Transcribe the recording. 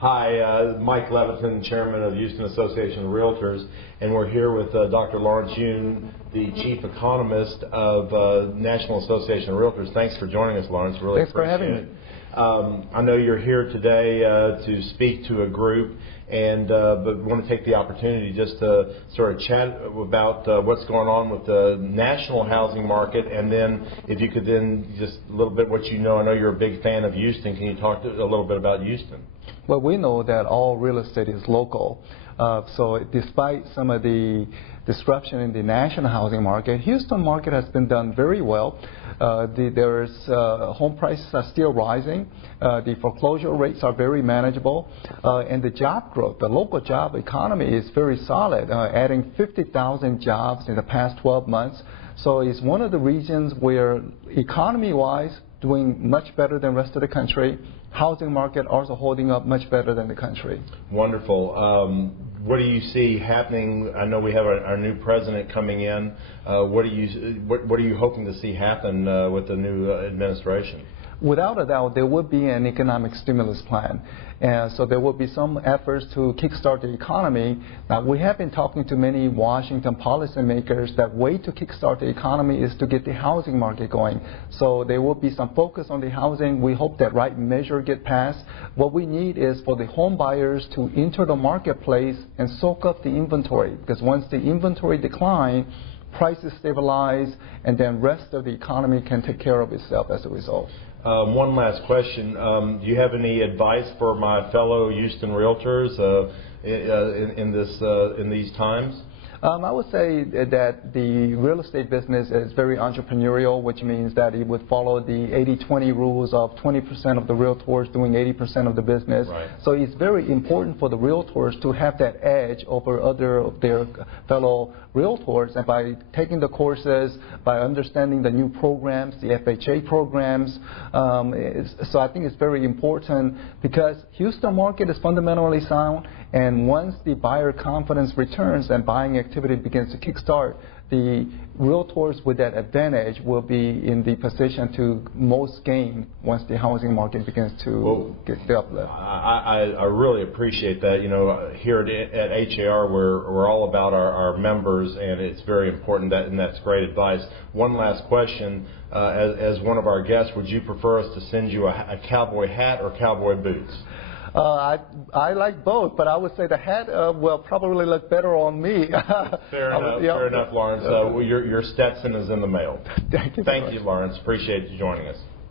Hi, Mike Leviton, Chairman of Houston Association of Realtors, and we're here with Dr. Lawrence Yoon, the Chief Economist of National Association of Realtors. Thanks for joining us, Lawrence. Really Thanks for having me. I know you're here today to speak to a group, and but want to take the opportunity just to sort of chat about what's going on with the national housing market, and then if you could then just a little bit what you know. I know you're a big fan of Houston. Can you talk a little bit about Houston? Well, we know that all real estate is local. So despite some of the disruption in the national housing market, Houston market has been done very well. Home prices are still rising. The foreclosure rates are very manageable. And the job growth, the local job economy is very solid, adding 50,000 jobs in the past 12 months. So it's one of the regions where economy-wise doing much better than the rest of the country. Housing market also holding up much better than the country. Wonderful. What do you see happening? I know we have our new president coming in. What are you hoping to see happen with the new administration? Without a doubt, there would be an economic stimulus plan. And so there will be some efforts to kickstart the economy. Now, we have been talking to many Washington policymakers that way to kickstart the economy is to get the housing market going. So there will be some focus on the housing. We hope that right measure get passed. What we need is for the home buyers to enter the marketplace and soak up the inventory, because once the inventory declines, prices stabilize, and then rest of the economy can take care of itself as a result. One last question. Do you have any advice for my fellow Houston realtors in these times? I would say that the real estate business is very entrepreneurial, which means that it would follow the 80-20 rules of 20% of the realtors doing 80% of the business. Right. So it's very important for the realtors to have that edge over other of their fellow realtors, and by taking the courses, by understanding the new programs, the FHA programs. So I think it's very important because Houston market is fundamentally sound, and once the buyer confidence returns and buying activity begins to kickstart, the realtors with that advantage will be in the position to most gain once the housing market begins to get the uplift. I really appreciate that. You know, here at HAR, we're all about our members, and it's very important, and that's great advice. One last question. As one of our guests, would you prefer us to send you a cowboy hat or cowboy boots? I like both, but I would say the hat will probably look better on me. Fair enough, fair enough, Lawrence. Your Stetson is in the mail. Thank you. Thank you, Lawrence. Appreciate you joining us.